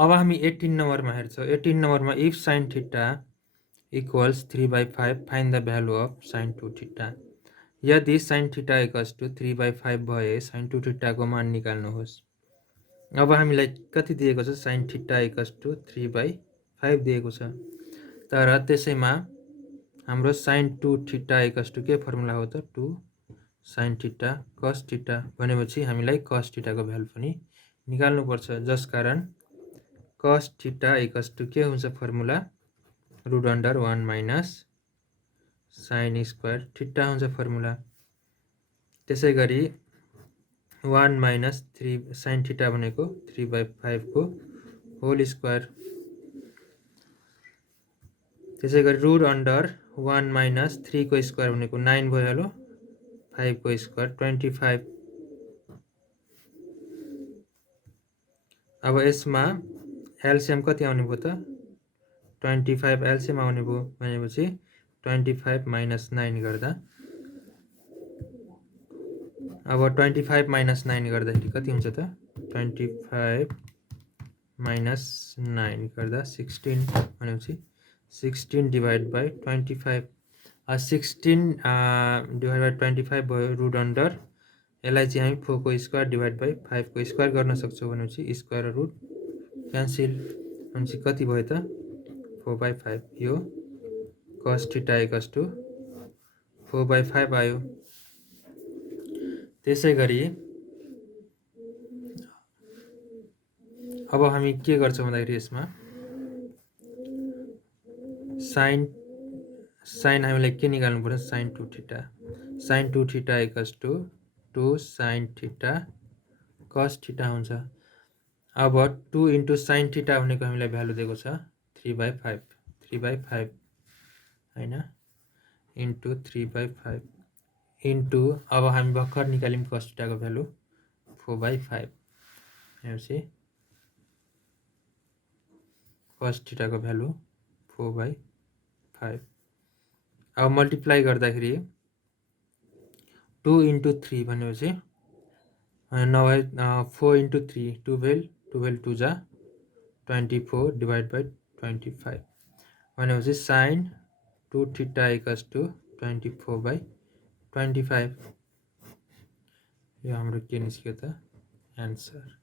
अब हामी 18 नम्बरमा हेर्छौँ। 18 नम्बरमा if sine theta equals 3/5 find the value of sign 2 theta. यदि साइन थीटा इक्वल्स टु 3/5 भए साइन 2 थीटाको मान निकाल्नुहोस्। अब हामीलाई कति दिएको छ? साइन थीटा इक्वल्स टु 3/5 दिएको छ। तर त्यसैमा हाम्रो साइन 2 थीटा इक्वल्स टु के फर्मुला हो त? 2 साइन थीटा कस थीटा। भनेपछि हामीलाई कस थीटाको भ्यालु पनि निकाल्नुपर्छ, जसकारण कस थीटा इक्वल्स टु के हुन्छ formula? Root under 1 minus sine square theta हुन्छ फर्मुला। त्यसै गरी 1 माइनस 3 साइन थीटा भनेको 3/5 को होल स्क्वायर। त्यसै गरी रुट अन्डर 1 माइनस 3 को स्क्वायर भनेको 9 भइहाल्यो, 5 को स्क्वायर 25। अब यसमा एलसिएम कति आउने भयो त? 25 एलसिएम आउने भयो। भनेपछि 25 माइनस 9 गर्दा, अब 25 माइनस 9 गर्दाखेरि कति हुन्छ त? 25 माइनस 9 गर्दा 16 भनेपछि 16 डिभाइड बाई 25। 16 डिभाइड बाई 25 भयो रुट अन्डर, यसलाई चाहिँ हामी 4 को स्क्वायर डिभाइड बाई 5 को स्क्वायर गर्न सक्छौँ। भनेपछि स्क्वायर र रुट क्यान्सिल, भनेपछि कति भयो त? 4/5। यो कस थीटा इक्वल्स टु 4/5 आयो। त्यसै गरी अब हामी के गर्छौँ भन्दाखेरि यसमा साइन हामीलाई के निकाल्नु पर्छ? Sine 2 theta. Sine 2 theta equals to 2 sine theta cos theta हुन्छ। अब 2 इन्टु साइन थीटा भनेको हामीलाई भ्यालु दिएको छ 3/5 होइन, इन्टु 3/5 इन्टु, अब हामी भर्खर निकाल्यौँ कस थीटाको भ्यालु 4/5। भनेपछि कस थीटाको भ्यालु 4/5। अब मल्टिप्लाई गर्दाखेरि 2 इन्टु 3 भनेपछि नभए 4 इन्टु 3 12 2 जा 24 डिभाइड बाई 25। भनेपछि साइन 2 थीटा इक्वल्स टु 24/25। यो हाम्रो के निस्क्यो त? एन्सर।